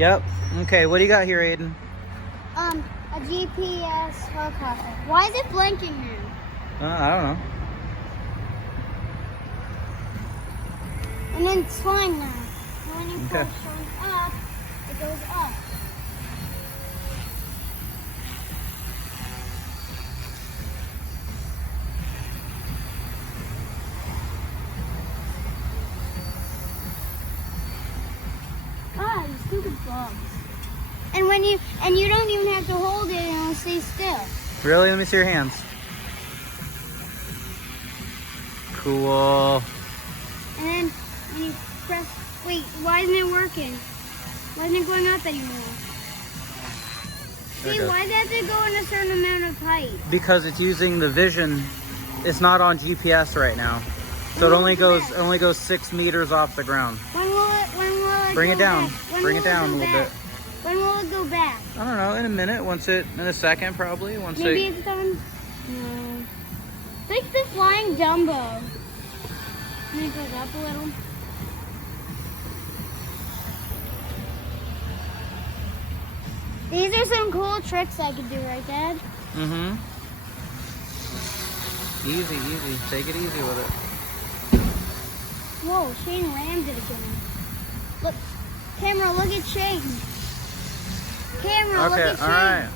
Yep. Okay, what do you got here, Aiden? A GPS helicopter. Why is it blinking now? I don't know. And then it's flying now. When you push on up, it goes up. Ah, you stupid bugs. And you don't even have to hold it and it'll stay still. Really? Let me see your hands. Cool. And then when you press, wait, why isn't it working? Why isn't it going up anymore? See, why does it go in a certain amount of height? Because it's using the vision. It's not on GPS right now. So it only goes 6 meters off the ground. When will it Bring go it down. back? Bring it down a little bit. When will it go back? I don't know, in a minute, in a second probably. Maybe it's done. No. It's like the flying Dumbo. And it goes up a little. These are some cool tricks I could do, right, Dad? Mm-hmm. Easy, easy. Take it easy with it. Whoa, Shane rammed it again. Look, camera, look at Shane. Camera, look at Shane. Okay, alright.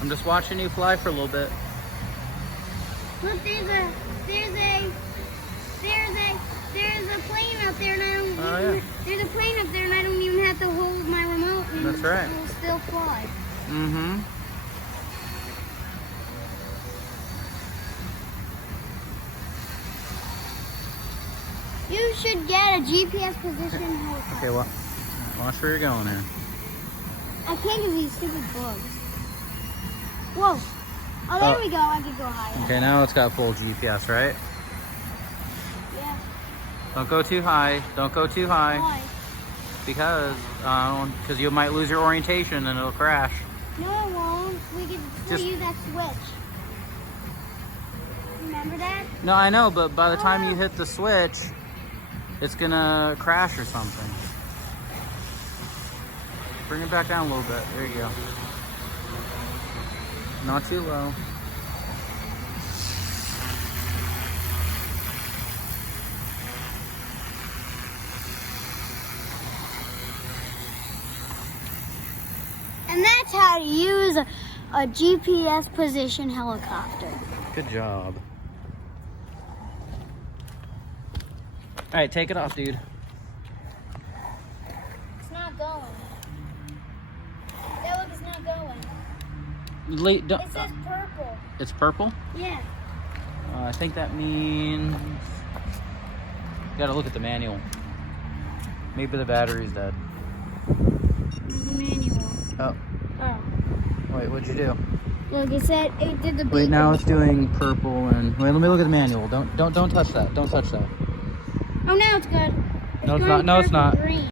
I'm just watching you fly for a little bit. Look, there's a plane up there, and I don't there's a plane up there, and I don't even have to hold my remote. And That's right. It will still fly. Mm-hmm. You should get a GPS position helicopter. Okay, well, watch where you're going here. I can't get these stupid bugs. Whoa. Oh, there we go. I could go higher. Okay, now it's got full GPS, right? Yeah. Don't go too high. Don't go too high. Why? Because you might lose your orientation and it'll crash. No, it won't. We can still use that switch. Remember that? No, I know, but by the time you hit the switch, it's gonna crash or something. Bring it back down a little bit. There you go. Not too low. And that's how to use a GPS position helicopter. Good job. All right, take it off, dude. It's not going. Yeah, look, it's not going. It says purple. It's purple? Yeah. I think that means... You gotta look at the manual. Maybe the battery's dead. The manual. Oh. Oh. Wait, what'd you do? Look, it said it did the beep. Wait, now it's doing purple and... Wait, let me look at the manual. Don't touch that. Don't touch that. Oh, now it's good. No, it's not. No, it's not. Green.